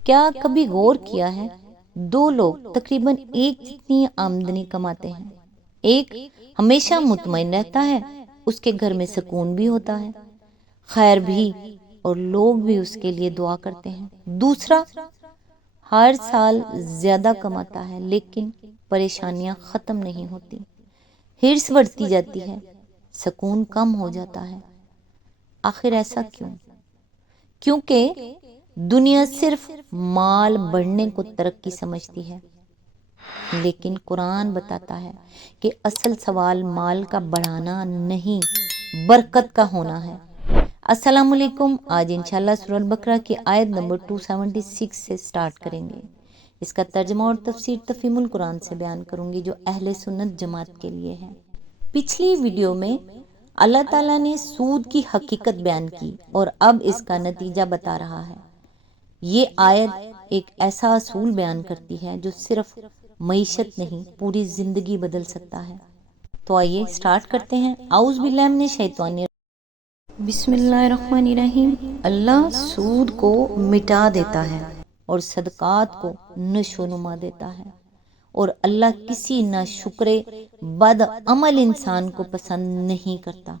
کیا کبھی غور کیا ہے، دو لوگ تقریباً ایک جتنی آمدنی کماتے ہیں، ایک ہمیشہ مطمئن رہتا ہے، اس کے گھر میں سکون بھی ہوتا ہے، خیر بھی، اور لوگ بھی اس کے لیے دعا کرتے ہیں، دوسرا ہر سال زیادہ کماتا ہے لیکن پریشانیاں ختم نہیں ہوتی، ہرس بڑھتی جاتی ہے، سکون کم ہو جاتا ہے۔ آخر ایسا کیوں؟ کیونکہ دنیا صرف مال بڑھنے کو ترقی سمجھتی ہے، لیکن قرآن بتاتا ہے کہ اصل سوال مال کا بڑھانا نہیں، برکت کا ہونا ہے۔ السلام علیکم، آج انشاءاللہ سورہ البقرہ کی آیت نمبر 276 سے سٹارٹ کریں گے۔ اس کا ترجمہ اور تفسیر تفہیم القرآن سے بیان کروں گی جو اہل سنت جماعت کے لیے ہے۔ پچھلی ویڈیو میں اللہ تعالیٰ نے سود کی حقیقت بیان کی اور اب اس کا نتیجہ بتا رہا ہے۔ یہ آیت ایک ایسا اصول بیان کرتی ہے جو صرف معیشت نہیں، پوری زندگی بدل سکتا ہے۔ تو آئیے سٹارٹ کرتے ہیں۔ اعوذ باللہ من الشیطان الرجیم، بسم اللہ الرحمن الرحیم۔ اللہ سود کو مٹا دیتا ہے اور صدقات کو نشو و نما دیتا ہے، اور اللہ کسی ناشکرے بد عمل انسان کو پسند نہیں کرتا۔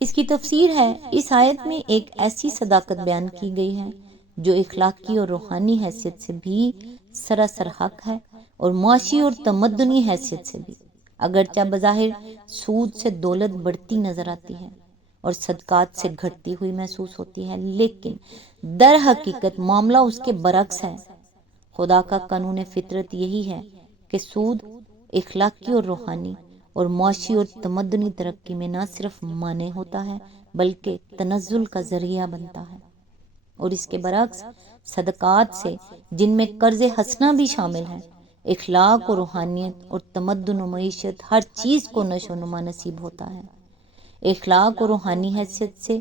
اس کی تفسیر ہے، اس آیت میں ایک ایسی صداقت بیان کی گئی ہے جو اخلاقی اور روحانی حیثیت سے بھی سراسر حق ہے اور معاشی اور تمدنی حیثیت سے بھی۔ اگرچہ بظاہر سود سے دولت بڑھتی نظر آتی ہے اور صدقات سے گھٹتی ہوئی محسوس ہوتی ہے، لیکن در حقیقت معاملہ اس کے برعکس ہے۔ خدا کا قانون فطرت یہی ہے کہ سود اخلاقی اور روحانی اور معاشی اور تمدنی ترقی میں نہ صرف مانع ہوتا ہے بلکہ تنزل کا ذریعہ بنتا ہے، اور اس کے برعکس صدقات سے، جن میں قرض حسنہ بھی شامل ہے، اخلاق و روحانیت اور تمدن و معیشت ہر چیز کو نشو و نما نصیب ہوتا ہے۔ اخلاق و روحانی حیثیت سے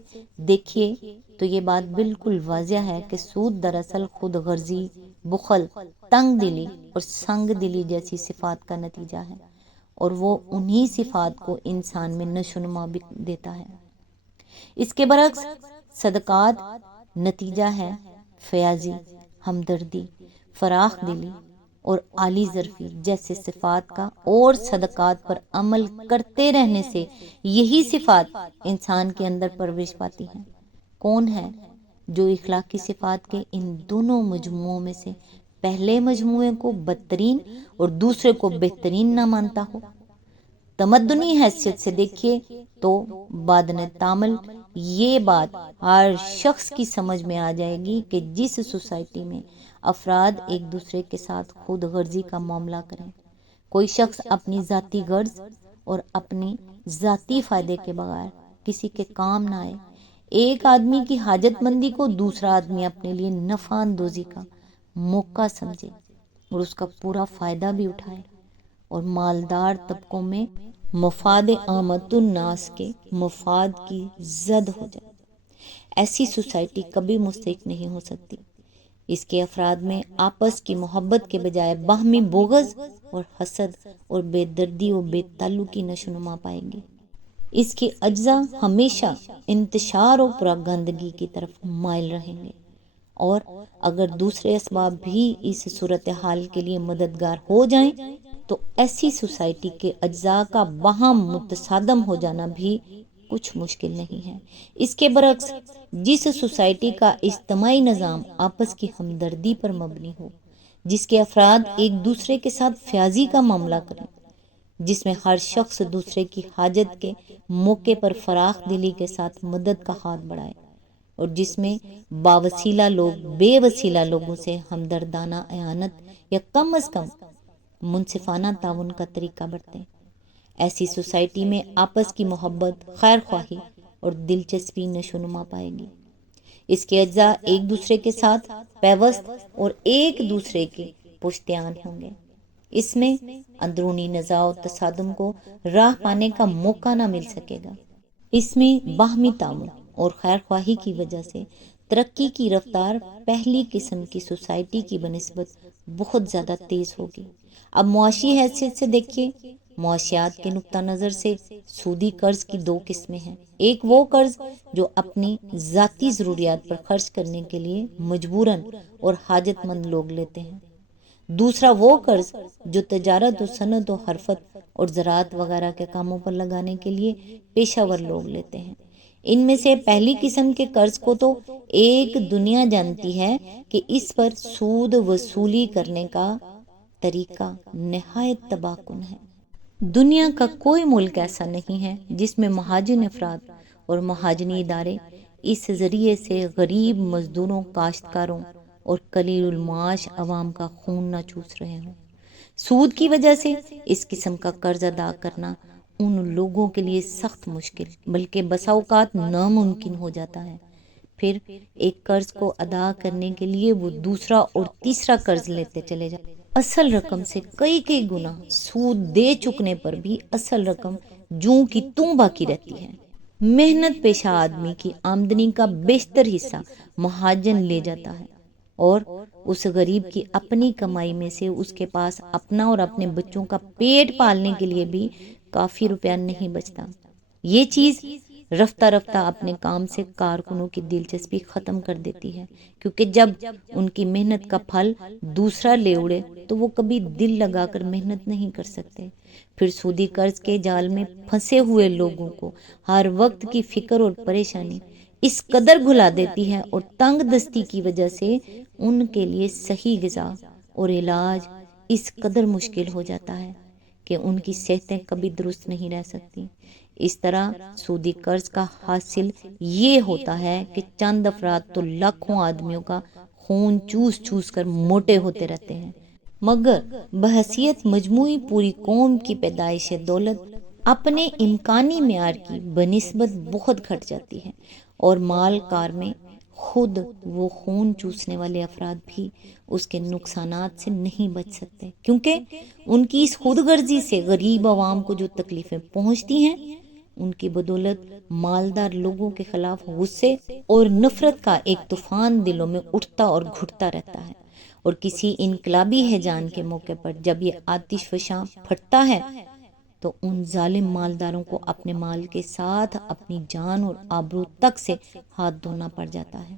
دیکھیے تو یہ بات بالکل واضح ہے کہ سود دراصل خود غرضی، بخل، تنگ دلی اور سنگ دلی جیسی صفات کا نتیجہ ہے، اور وہ انہی صفات کو انسان میں نشو و نما بھی دیتا ہے۔ اس کے برعکس صدقات نتیجہ ہے فیاضی، ہمدردی، فراخ دلی اور عالی ظرفی جیسے صفات کا، اور صدقات پر عمل کرتے رہنے سے یہی صفات انسان کے اندر پرورش پاتی ہیں۔ کون ہے جو اخلاقی صفات کے ان دونوں مجموعوں میں سے پہلے مجموعے کو بدترین اور دوسرے کو بہترین نہ مانتا ہو؟ تمدنی حیثیت سے دیکھیے تو بادن تعامل یہ بات ہر شخص کی سمجھ میں آ جائے گی کہ جس سوسائٹی میں افراد ایک دوسرے کے ساتھ خود غرضی کا معاملہ کریں، کوئی شخص اپنی ذاتی غرض اور اپنی ذاتی فائدے کے بغیر کسی کے کام نہ آئے، ایک آدمی کی حاجت مندی کو دوسرا آدمی اپنے لیے نفع اندوزی کا موقع سمجھے اور اس کا پورا فائدہ بھی اٹھائے، اور مالدار طبقوں میں مفاد عامت الناس کے مفاد کی زد ہو جائے، ایسی سوسائٹی کبھی مستحق نہیں ہو سکتی۔ اس کے افراد میں آپس کی محبت کے بجائے باہمی بغض اور حسد اور بے دردی و بے تعلقی نشو و نما پائے گی۔ اس کے اجزاء ہمیشہ انتشار و پراگندگی کی طرف مائل رہیں گے، اور اگر دوسرے اسباب بھی اس صورتحال کے لیے مددگار ہو جائیں تو ایسی سوسائٹی کے اجزاء کا باہم متصادم ہو جانا بھی کچھ مشکل نہیں ہے۔ اس کے برعکس جس سوسائٹی کا اجتماعی نظام آپس کی ہمدردی پر مبنی ہو، جس کے افراد ایک دوسرے کے ساتھ فیاضی کا معاملہ کریں، جس میں ہر شخص دوسرے کی حاجت کے موقع پر فراخ دلی کے ساتھ مدد کا ہاتھ بڑھائے، اور جس میں باوسیلہ لوگ بے وسیلہ لوگوں سے ہمدردانہ اعانت یا کم از کم منصفانہ تعاون کا طریقہ برتیں، ایسی سوسائٹی میں آپس کی محبت، خیر خواہی اور دلچسپی نشو و نما پائے گی۔ اس کے اجزاء ایک دوسرے کے ساتھ پیوست اور ایک دوسرے کے پشتیان ہوں گے۔ اس میں اندرونی نزاع و تصادم کو راہ پانے کا موقع نہ مل سکے گا۔ اس میں باہمی تعاون اور خیر خواہی کی وجہ سے ترقی کی رفتار پہلی قسم کی سوسائٹی کی بنسبت بہت زیادہ تیز ہوگی۔ اب معاشی حیثیت سے دیکھیے، معاشیات کے نقطہ نظر سے سودی قرض کی دو قسمیں ہیں۔ ایک وہ قرض جو اپنی ذاتی ضروریات پر خرچ کرنے کے لیے مجبوراً اور حاجت مند لوگ لیتے ہیں۔ دوسرا وہ قرض جو تجارت و صنعت و حرفت اور زراعت وغیرہ کے کاموں پر لگانے کے لیے پیشہ ور لوگ لیتے ہیں۔ ان میں سے پہلی قسم کے قرض کو تو ایک دنیا جانتی ہے کہ اس پر سود وصولی کرنے کا طریقہ نہایت تباہ کن ہے۔ دنیا کا کوئی ملک ایسا نہیں ہے جس میں مہاجن افراد اور مہاجنی ادارے اس ذریعے سے غریب مزدوروں، کاشتکاروں اور قلیل المعاش عوام کا خون نہ چوس رہے ہوں۔ سود کی وجہ سے اس قسم کا قرض ادا کرنا ان لوگوں کے لیے سخت مشکل بلکہ بسا اوقات ناممکن ہو جاتا ہے۔ پھر ایک قرض کو ادا کرنے کے لیے وہ دوسرا اور تیسرا قرض لیتے چلے جاتے ہیں۔ اصل رقم سے کئی گنا سود دے چکنے پر بھی اصل رقم جوں کی توں باقی رہتی ہے۔ محنت پیشہ آدمی کی آمدنی کا بیشتر حصہ مہاجن لے جاتا ہے اور اس غریب کی اپنی کمائی میں سے اس کے پاس اپنا اور اپنے بچوں کا پیٹ پالنے کے لیے بھی کافی روپیہ نہیں بچتا۔ یہ چیز رفتہ رفتہ اپنے کام سے کارکنوں کی دلچسپی ختم کر دیتی ہے، کیونکہ جب ان کی محنت کا پھل دوسرا لے اڑے تو وہ کبھی دل لگا کر محنت نہیں کر سکتے۔ پھر سودی قرض کے جال میں پھنسے ہوئے لوگوں کو ہر وقت کی فکر اور پریشانی اس قدر گھلا دیتی ہے اور تنگ دستی کی وجہ سے ان کے لیے صحیح غذا اور علاج اس قدر مشکل ہو جاتا ہے کہ ان کی صحتیں کبھی درست نہیں رہ سکتی۔ اس طرح سودی قرض کا حاصل یہ ہوتا ہے کہ چند افراد تو لاکھوں آدمیوں کا خون چوس چوس کر موٹے ہوتے رہتے ہیں، مگر بحیثیت مجموعی پوری قوم کی پیدائش دولت اپنے امکانی معیار کی بنسبت بہت گھٹ جاتی ہے، اور مال کار میں خود وہ خون چوسنے والے افراد بھی اس کے نقصانات سے نہیں بچ سکتے، کیونکہ ان کی اس خود غرضی سے غریب عوام کو جو تکلیفیں پہنچتی ہیں ان کی بدولت مالدار لوگوں کے خلاف غصے اور نفرت کا ایک طوفان دلوں میں اٹھتا اور گھٹتا رہتا ہے، اور کسی انقلابی ہیجان کے موقع پر جب یہ آتش فشاں پھٹتا ہے تو ان ظالم مالداروں کو اپنے مال کے ساتھ اپنی جان اور آبرو تک سے ہاتھ دھونا پڑ جاتا ہے۔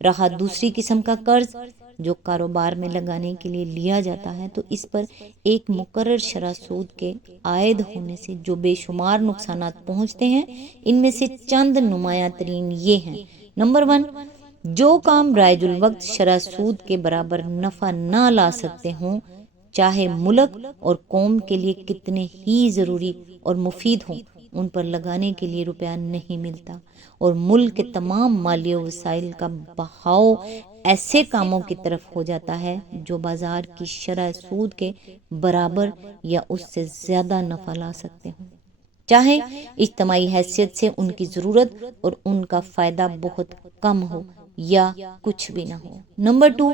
رہا دوسری قسم کا قرض جو کاروبار میں لگانے کے لیے لیا جاتا ہے، تو اس پر ایک مقرر شرح سود کے عائد ہونے سے جو بے شمار نقصانات پہنچتے ہیں، ان میں سے چند نمایاں ترین یہ ہیں۔ نمبر 1، جو کام رائج الوقت شرح سود کے برابر نفع نہ لا سکتے ہوں، چاہے ملک اور قوم کے لیے کتنے ہی ضروری اور مفید ہوں، ان پر لگانے کے لیے روپیہ نہیں ملتا، اور ملک کے تمام مالی وسائل کا بہاؤ ایسے کاموں کی طرف ہو جاتا ہے جو بازار کی شرح سود کے برابر یا اس سے زیادہ نفع لا سکتے ہوں، چاہے اجتماعی حیثیت سے ان کی ضرورت اور ان کا فائدہ بہت کم ہو یا کچھ بھی نہ ہو۔ نمبر 2،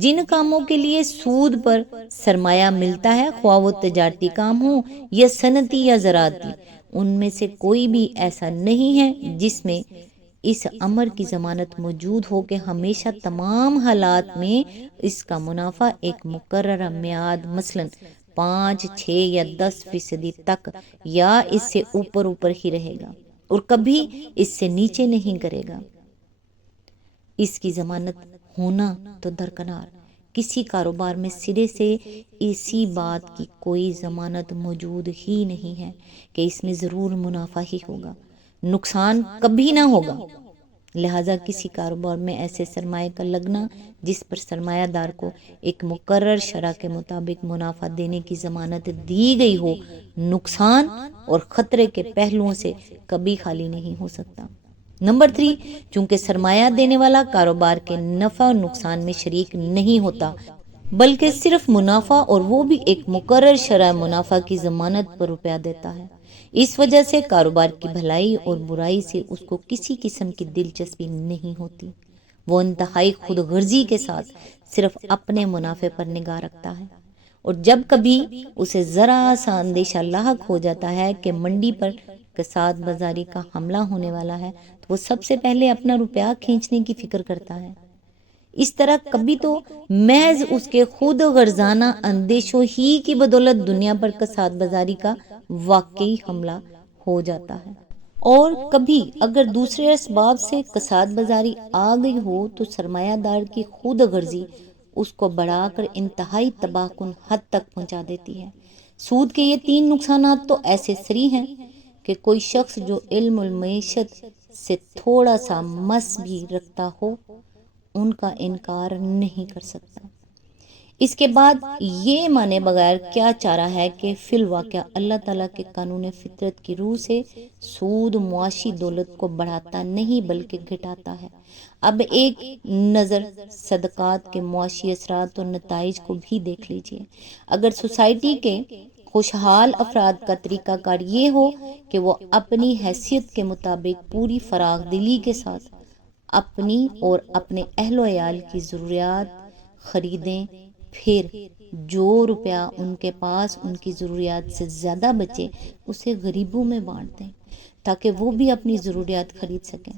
جن کاموں کے لیے سود پر سرمایہ ملتا ہے، خواہ وہ تجارتی کام ہو یا صنعتی یا زراعتی، ان میں سے کوئی بھی ایسا نہیں ہے جس میں اس امر کی ضمانت موجود ہو کہ ہمیشہ تمام حالات میں اس کا منافع ایک مقررہ میعاد مثلاً 5، 6 یا 10% تک یا اس سے اوپر ہی رہے گا اور کبھی اس سے نیچے نہیں کرے گا۔ اس کی ضمانت ہونا تو درکنار، کسی کاروبار میں سرے سے اسی بات کی کوئی ضمانت موجود ہی نہیں ہے کہ اس میں ضرور منافع ہی ہوگا، نقصان کبھی نہ ہوگا۔ لہٰذا کسی کاروبار میں ایسے سرمایہ کا لگنا جس پر سرمایہ دار کو ایک مقرر شرح کے مطابق منافع دینے کی ضمانت دی گئی ہو، نقصان اور خطرے کے پہلوؤں سے کبھی خالی نہیں ہو سکتا۔ نمبر 3، چونکہ سرمایہ دینے والا کاروبار کے نفع اور نقصان میں شریک نہیں ہوتا بلکہ صرف منافع اور وہ بھی ایک مقرر شرح منافع کی ضمانت پر روپیہ دیتا ہے، اس وجہ سے کاروبار کی بھلائی اور برائی سے اس کو کسی قسم کی دلچسپی نہیں ہوتی۔ وہ انتہائی خود غرضی کے ساتھ صرف اپنے منافع پر نگاہ رکھتا ہے، اور جب کبھی اسے ذرا سا اندیشہ لاحق ہو جاتا ہے کہ منڈی پر کساد بازاری کا حملہ ہونے والا ہے تو وہ سب سے پہلے اپنا روپیہ کھینچنے کی فکر کرتا ہے۔ اس طرح کبھی تو محض اس کے خود غرضانہ اندیشوں ہی کی بدولت دنیا پر کساد بازاری کا واقعی حملہ ہو جاتا ہے۔ اور کبھی اگر دوسرے اسباب سے کساد بازاری آ گئی ہو تو سرمایہ دار کی خود غرضی اس کو بڑھا کر انتہائی تباہ کن حد تک پہنچا دیتی ہے۔ سود کے یہ 3 نقصانات تو ایسے سری ہیں کہ کوئی شخص جو علم المعیشت سے تھوڑا سا مس بھی رکھتا ہو ان کا انکار نہیں کر سکتا۔ اس کے بعد یہ مانے بغیر کیا چارہ ہے کہ فی الواقع اللہ تعالیٰ کے قانون فطرت کی روح سے سود معاشی دولت کو بڑھاتا نہیں بلکہ گھٹاتا ہے۔ اب ایک نظر صدقات کے معاشی اثرات اور نتائج کو بھی دیکھ لیجئے۔ اگر سوسائٹی کے خوشحال افراد کا طریقہ کار یہ ہو کہ وہ اپنی حیثیت کے مطابق پوری فراخ دلی کے ساتھ اپنی اور اپنے اہل و عیال کی ضروریات خریدیں، پھر جو روپیہ ان کے پاس ان کی ضروریات سے زیادہ بچے اسے غریبوں میں بانٹ دیں تاکہ وہ بھی اپنی ضروریات خرید سکیں،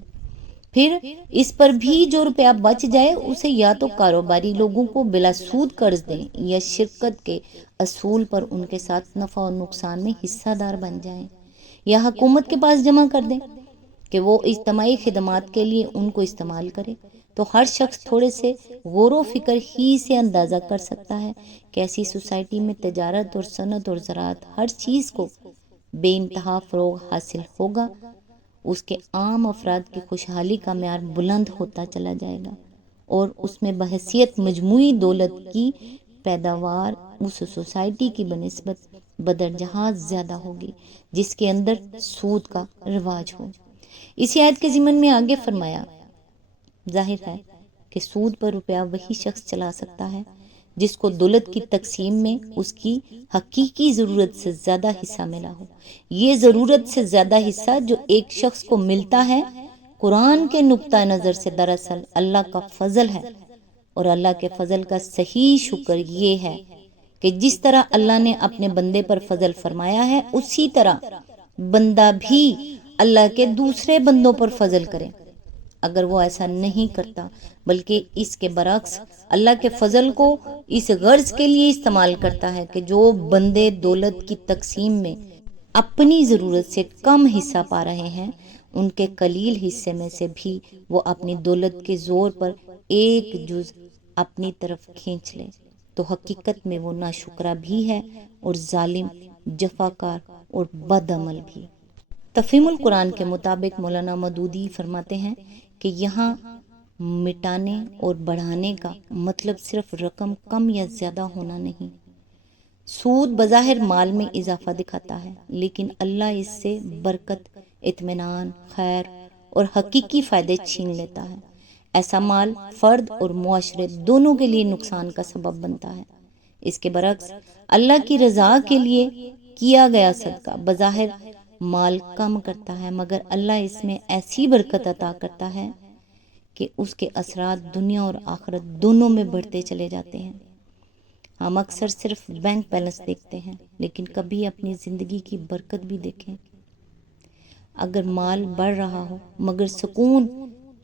پھر اس پر بھی جو روپیہ بچ جائے اسے یا تو کاروباری لوگوں کو بلا سود قرض دیں یا شرکت کے اصول پر ان کے ساتھ نفع و نقصان میں حصہ دار بن جائیں، یا حکومت کے پاس جمع کر دیں کہ وہ اجتماعی خدمات کے لیے ان کو استعمال کرے۔ تو ہر شخص تھوڑے سے غور و فکر ہی سے اندازہ کر سکتا ہے کہ ایسی سوسائٹی میں تجارت اور صنعت اور زراعت ہر چیز کو بے انتہا فروغ حاصل ہوگا، اس کے عام افراد کی خوشحالی کا معیار بلند ہوتا چلا جائے گا اور اس میں بحیثیت مجموعی دولت کی پیداوار اس سوسائٹی کی بنسبت بدرجہ زیادہ ہوگی جس کے اندر سود کا رواج ہو۔ اسی آیت کے ضمن میں آگے فرمایا، ظاہر ہے کہ سود پر روپیہ وہی شخص چلا سکتا ہے جس کو دولت کی تقسیم میں اس کی حقیقی ضرورت سے زیادہ حصہ ملا ہو۔ یہ ضرورت سے زیادہ حصہ جو ایک شخص کو ملتا ہے قرآن کے نقطہ نظر سے دراصل اللہ کا فضل ہے، اور اللہ کے فضل کا صحیح شکر یہ ہے کہ جس طرح اللہ نے اپنے بندے پر فضل فرمایا ہے اسی طرح بندہ بھی اللہ کے دوسرے بندوں پر فضل کرے۔ اگر وہ ایسا نہیں کرتا بلکہ اس کے برعکس اللہ کے فضل کو اس غرض کے لیے استعمال کرتا ہے کہ جو بندے دولت کی تقسیم میں اپنی ضرورت سے کم حصہ پا رہے ہیں ان کے قلیل حصے میں سے بھی وہ اپنی دولت کے زور پر ایک جز اپنی طرف کھینچ لے تو حقیقت میں وہ ناشکرا بھی ہے اور ظالم، جفاکار اور بدعمل بھی۔ تفہیم القرآن کے مطابق مولانا مودودی فرماتے ہیں کہ یہاں مٹانے اور بڑھانے کا مطلب صرف رقم کم یا زیادہ ہونا نہیں۔ سود بظاہر مال میں اضافہ دکھاتا ہے لیکن اللہ اس سے برکت، اطمینان، خیر اور حقیقی فائدے چھین لیتا ہے۔ ایسا مال فرد اور معاشرے دونوں کے لیے نقصان کا سبب بنتا ہے۔ اس کے برعکس اللہ کی رضا کے لیے کیا گیا صدقہ بظاہر مال کم کرتا ہے مگر اللہ اس میں ایسی برکت عطا کرتا ہے کہ اس کے اثرات دنیا اور آخرت دونوں میں بڑھتے چلے جاتے ہیں۔ ہم اکثر صرف بینک بیلنس دیکھتے ہیں لیکن کبھی اپنی زندگی کی برکت بھی دیکھیں۔ اگر مال بڑھ رہا ہو مگر سکون،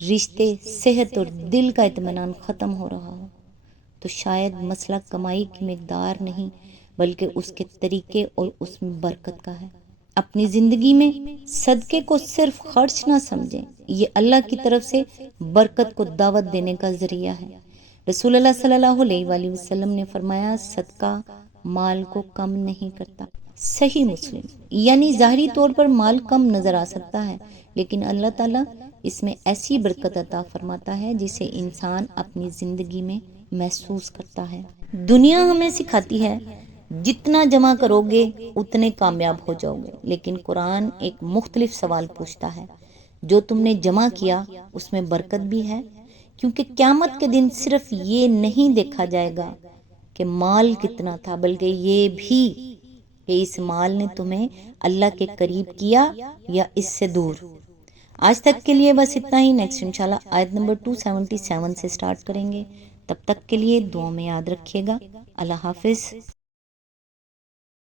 رشتے، صحت اور دل کا اطمینان ختم ہو رہا ہو تو شاید مسئلہ کمائی کی مقدار نہیں بلکہ اس کے طریقے اور اس میں برکت کا ہے۔ اپنی زندگی میں صدقے کو صرف خرچ نہ سمجھیں، یہ اللہ کی طرف سے برکت کو دعوت دینے کا ذریعہ ہے۔ رسول اللہ صلی اللہ علیہ وآلہ وسلم نے فرمایا، صدقہ مال کو کم نہیں کرتا۔ صحیح مسلم۔ یعنی ظاہری طور پر مال کم نظر آ سکتا ہے لیکن اللہ تعالیٰ اس میں ایسی برکت عطا فرماتا ہے جسے انسان اپنی زندگی میں محسوس کرتا ہے۔ دنیا ہمیں سکھاتی ہے جتنا جمع کرو گے اتنے کامیاب ہو جاؤ گے، لیکن قرآن ایک مختلف سوال پوچھتا ہے، جو تم نے جمع کیا اس میں برکت بھی ہے؟ کیونکہ قیامت کے دن صرف یہ نہیں دیکھا جائے گا کہ مال کتنا تھا بلکہ یہ بھی کہ اس مال نے تمہیں اللہ کے قریب کیا یا اس سے دور۔ آج تک کے لیے بس اتنا ہی۔ نیکسٹ انشاءاللہ آیت نمبر 277 سے سٹارٹ کریں گے۔ تب تک کے لیے دعا میں یاد رکھیے گا۔ اللہ حافظ۔